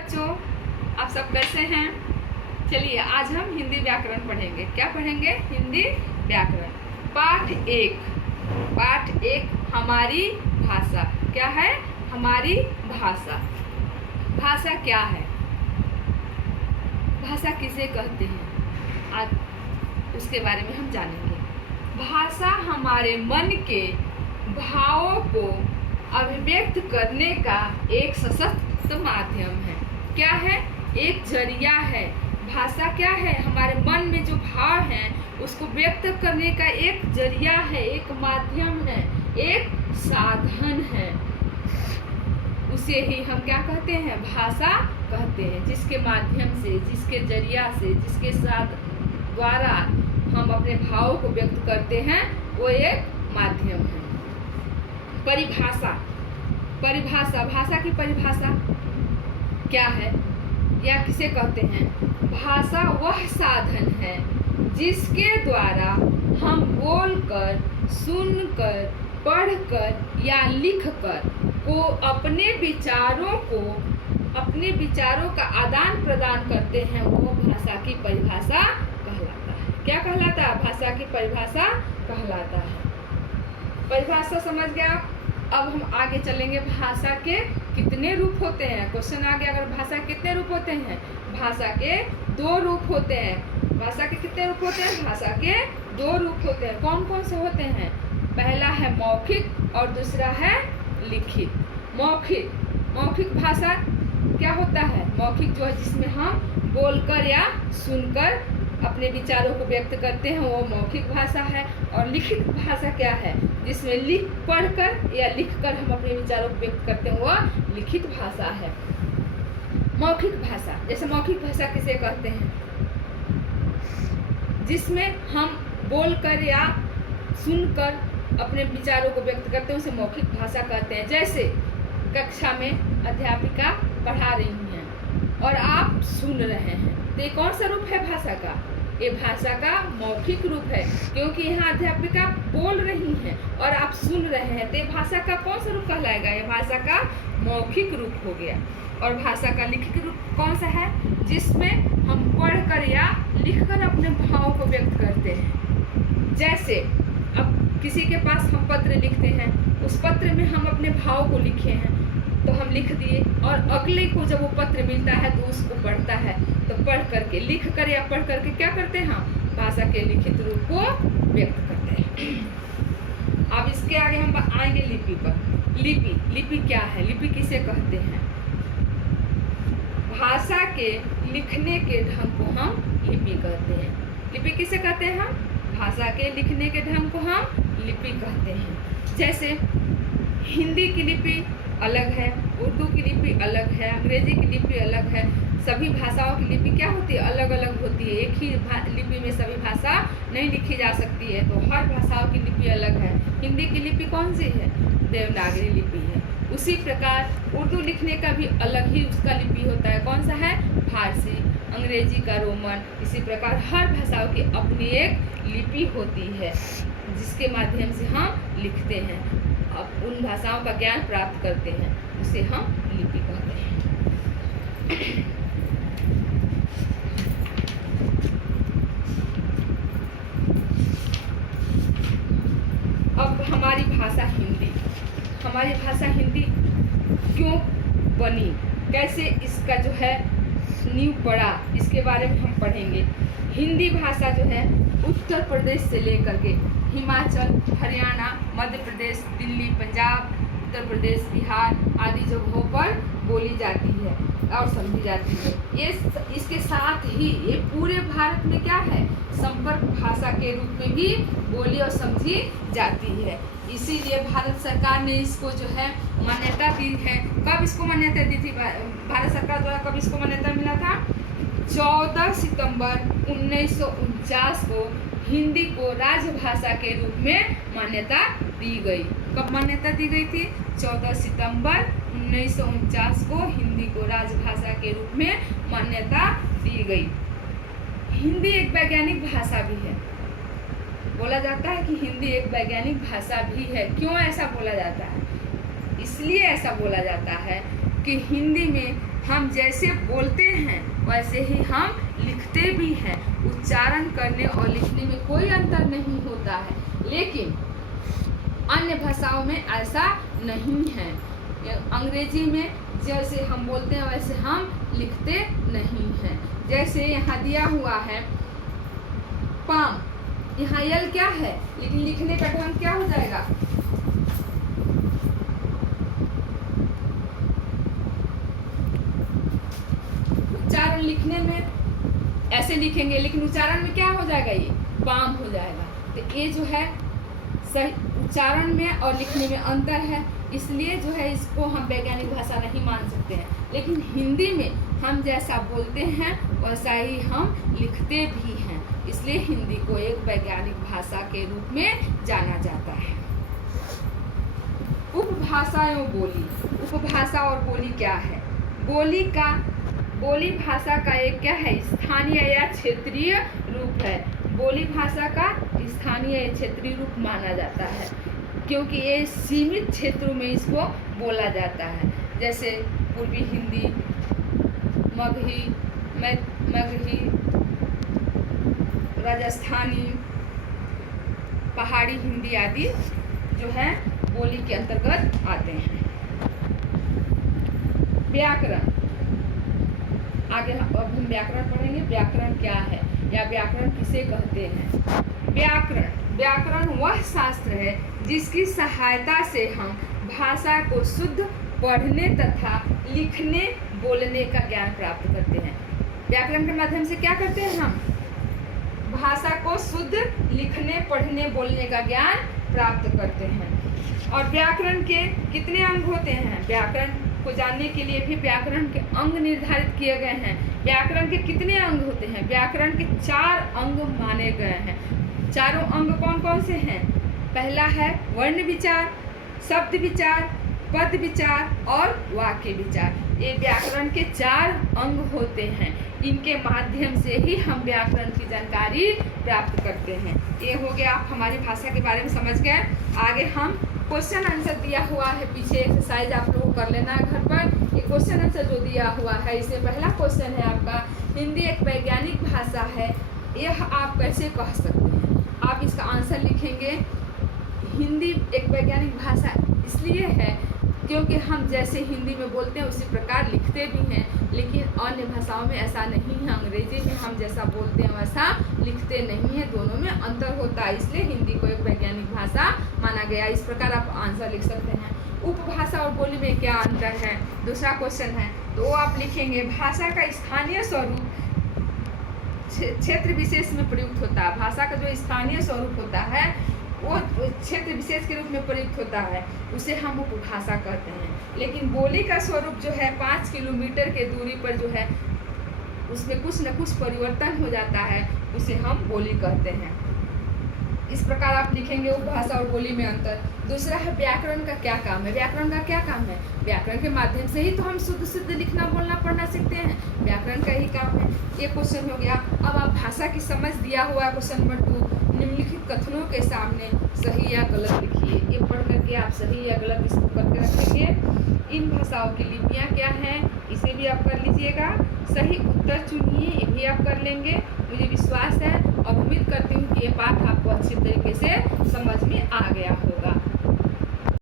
बच्चों, आप सब कैसे हैं? चलिए आज हम हिंदी व्याकरण पढ़ेंगे। क्या पढ़ेंगे? हिंदी व्याकरण। पाठ एक हमारी भाषा। क्या है? हमारी भाषा। भाषा क्या है? भाषा किसे कहते हैं, आज उसके बारे में हम जानेंगे। भाषा हमारे मन के भावों को अभिव्यक्त करने का एक सशक्त माध्यम है। क्या है? एक जरिया है। भाषा क्या है? हमारे मन में जो भाव हैं उसको व्यक्त करने का एक जरिया है, एक माध्यम है, एक साधन है। उसे ही हम क्या कहते हैं? भाषा कहते हैं। जिसके माध्यम से, जिसके जरिया से, जिसके साथ द्वारा हम अपने भावों को व्यक्त करते हैं, वो एक माध्यम है। परिभाषा। भाषा की परिभाषा क्या है या किसे कहते हैं? भाषा वह साधन है जिसके द्वारा हम बोलकर, सुनकर, पढ़कर या लिखकर को अपने विचारों का आदान प्रदान करते हैं। वो भाषा की परिभाषा कहलाता है। क्या कहलाता है? भाषा की परिभाषा कहलाता है। परिभाषा समझ गया? अब हम आगे चलेंगे। भाषा के कितने रूप होते हैं? क्वेश्चन आ गया, अगर भाषा के कितने रूप होते हैं? भाषा के 2 रूप होते हैं। भाषा के कितने रूप होते हैं? भाषा के 2 रूप होते हैं। कौन कौन से होते हैं? पहला है मौखिक और दूसरा है लिखित। मौखिक भाषा क्या होता है? मौखिक जो है जिसमें हम बोलकर या सुनकर अपने विचारों को व्यक्त करते हैं, वो मौखिक भाषा है। और लिखित भाषा क्या है? जिसमें पढ़कर या लिखकर हम अपने विचारों को व्यक्त करते हैं, वो लिखित भाषा है। मौखिक भाषा, जैसे मौखिक भाषा किसे कहते हैं? जिसमें हम बोलकर या सुनकर अपने विचारों को व्यक्त करते हैं, उसे मौखिक भाषा कहते हैं। जैसे कक्षा में अध्यापिका पढ़ा रही हैं और आप सुन रहे हैं, तो ये कौन सा रूप है भाषा का? ये भाषा का मौखिक रूप है, क्योंकि यहाँ अध्यापिका बोल रही हैं और आप सुन रहे हैं, तो ये भाषा का कौन सा रूप कहलाएगा? ये भाषा का मौखिक रूप हो गया। और भाषा का लिखित रूप कौन सा है? जिसमें हम पढ़कर या लिखकर अपने भाव को व्यक्त करते हैं। जैसे अब किसी के पास हम पत्र लिखते हैं, उस पत्र में हम अपने भाव को लिखे हैं, तो हम लिख दिए, और अगले को जब वो पत्र मिलता है तो उसको पढ़ता है, तो पढ़ करके, लिख कर या पढ़ करके क्या करते हैं? हम भाषा के लिखित रूप को व्यक्त करते हैं। अब इसके आगे हम आएंगे लिपि पर। लिपि क्या है? लिपि किसे कहते हैं? भाषा के लिखने के ढंग को हम लिपि कहते हैं। लिपि किसे कहते हैं हम? भाषा के लिखने के ढंग को हम लिपि कहते हैं। जैसे हिंदी की लिपि अलग है, उर्दू की लिपि अलग है, अंग्रेजी की लिपि अलग है। सभी भाषाओं की लिपि क्या होती है? अलग अलग होती है। एक ही लिपि में सभी भाषा नहीं लिखी जा सकती है, तो हर भाषाओं की लिपि अलग है। हिंदी की लिपि कौन सी है? देवनागरी लिपि है। उसी प्रकार उर्दू लिखने का भी अलग ही उसका लिपि होता है। कौन सा है? फारसी। अंग्रेजी का रोमन। इसी प्रकार हर भाषाओं की अपनी एक लिपि होती है, जिसके माध्यम से हम लिखते हैं, अब उन भाषाओं का ज्ञान प्राप्त करते हैं, उसे हम लिपि कहते हैं। अब हमारी भाषा हिंदी क्यों बनी, कैसे इसका जो है नींव पड़ा, इसके बारे में हम पढ़ेंगे। हिंदी भाषा जो है उत्तर प्रदेश से लेकर के हिमाचल, हरियाणा, मध्य प्रदेश, दिल्ली, पंजाब, उत्तर प्रदेश, बिहार आदि जगहों पर बोली जाती है और समझी जाती है। ये इसके साथ ही ये पूरे भारत में क्या है? संपर्क भाषा के रूप में भी बोली और समझी जाती है। इसीलिए भारत सरकार ने इसको जो है मान्यता दी है। कब इसको मान्यता दी थी भारत सरकार द्वारा? कब इसको मान्यता मिला था? 14 सितंबर 1949 को हिंदी को राजभाषा के रूप में मान्यता दी गई। कब मान्यता दी गई थी? 14 सितंबर 1949 को हिंदी को राजभाषा के रूप में मान्यता दी गई। हिंदी एक वैज्ञानिक भाषा भी है। बोला जाता है कि हिंदी एक वैज्ञानिक भाषा भी है। क्यों ऐसा बोला जाता है? इसलिए ऐसा बोला जाता है कि हिंदी में हम जैसे बोलते हैं वैसे ही हम लिखते भी हैं। उच्चारण करने और लिखने में कोई अंतर नहीं होता है, लेकिन अन्य भाषाओं में ऐसा नहीं है। अंग्रेजी में जैसे हम बोलते हैं वैसे हम लिखते नहीं हैं। जैसे यहाँ दिया हुआ है पाम, यहाँ यल क्या है, लेकिन लिखने का ढंग क्या हो जाएगा, उच्चारण लिखने में ऐसे लिखेंगे लेकिन उच्चारण में क्या हो जाएगा, ये पाम हो जाएगा। तो ये जो है सही उच्चारण में और लिखने में अंतर है, इसलिए जो है इसको हम वैज्ञानिक भाषा नहीं मान सकते हैं। लेकिन हिंदी में हम जैसा बोलते हैं वैसा ही हम लिखते भी हैं, इसलिए हिंदी को एक वैज्ञानिक भाषा के रूप में जाना जाता है। उपभाषा एवं बोली। उपभाषा और बोली क्या है? बोली भाषा का एक क्या है, स्थानीय या क्षेत्रीय रूप है। बोली भाषा का स्थानीय या क्षेत्रीय रूप माना जाता है, क्योंकि ये सीमित क्षेत्रों में इसको बोला जाता है। जैसे पूर्वी हिंदी, मगही, राजस्थानी, पहाड़ी हिंदी आदि जो है बोली के अंतर्गत आते हैं। व्याकरण, आगे अब हम व्याकरण पढ़ेंगे। व्याकरण क्या है या व्याकरण किसे कहते हैं? व्याकरण वह शास्त्र है जिसकी सहायता से हम भाषा को शुद्ध पढ़ने तथा लिखने बोलने का ज्ञान प्राप्त करते हैं। व्याकरण के माध्यम से क्या करते हैं हम? भाषा को शुद्ध लिखने पढ़ने बोलने का ज्ञान प्राप्त करते हैं। और व्याकरण के कितने अंग होते हैं? व्याकरण को जानने के लिए भी व्याकरण के अंग निर्धारित किए गए हैं। व्याकरण के कितने अंग होते हैं? व्याकरण के 4 अंग माने गए हैं। चारों अंग कौन कौन से हैं? पहला है वर्ण विचार, शब्द विचार, पद विचार और वाक्य विचार। ये व्याकरण के 4 अंग होते हैं। इनके माध्यम से ही हम व्याकरण की जानकारी प्राप्त करते हैं। ये हो गया, आप हमारी भाषा के बारे में समझ गए। आगे हम क्वेश्चन आंसर दिया हुआ है, पीछे एक्सरसाइज आप लोगों को कर लेना है घर पर। ये क्वेश्चन आंसर जो दिया हुआ है, इसमें पहला क्वेश्चन है आपका, हिंदी एक वैज्ञानिक भाषा है, यह आप कैसे कह सकते हैं? आप इसका आंसर लिखेंगे, हिंदी एक वैज्ञानिक भाषा इसलिए है क्योंकि हम जैसे हिंदी में बोलते हैं उसी प्रकार लिखते भी हैं, लेकिन अन्य भाषाओं में ऐसा नहीं है। अंग्रेजी में हम जैसा बोलते हैं वैसा लिखते नहीं है, दोनों में अंतर होता है, इसलिए हिंदी को एक वैज्ञानिक भाषा माना गया। इस प्रकार आप आंसर लिख सकते हैं। उपभाषा और बोली में क्या अंतर है? दूसरा क्वेश्चन है, तो आप लिखेंगे भाषा का स्थानीय स्वरूप क्षेत्र विशेष में प्रयुक्त होता है। भाषा का जो स्थानीय स्वरूप होता है वो क्षेत्र विशेष के रूप में प्रयुक्त होता है, उसे हम उपभाषा कहते हैं। लेकिन बोली का स्वरूप जो है 5 किलोमीटर के दूरी पर जो है उसमें कुछ न कुछ परिवर्तन हो जाता है, उसे हम बोली कहते हैं। इस प्रकार आप लिखेंगे उपभाषा और बोली में अंतर। दूसरा है व्याकरण का क्या काम है? व्याकरण का क्या काम है? व्याकरण के माध्यम से ही तो हम शुद्ध लिखना बोलना पढ़ना सीखते हैं, व्याकरण का ही काम है। ये क्वेश्चन हो गया। अब आप भाषा की समझ दिया हुआ है क्वेश्चन नंबर 2, निम्नलिखित कथनों के सामने सही या गलत लिखिए। ये पढ़ करके आप सही या गलत इसको करके रखेंगे। इन भाषाओं की लिपियाँ क्या हैं, इसे भी आप कर लीजिएगा। सही उत्तर चुनिए, ये भी आप कर लेंगे। मुझे विश्वास है और उम्मीद करती हूँ कि ये पाठ आपको अच्छी तरीके से समझ में आ गया होगा।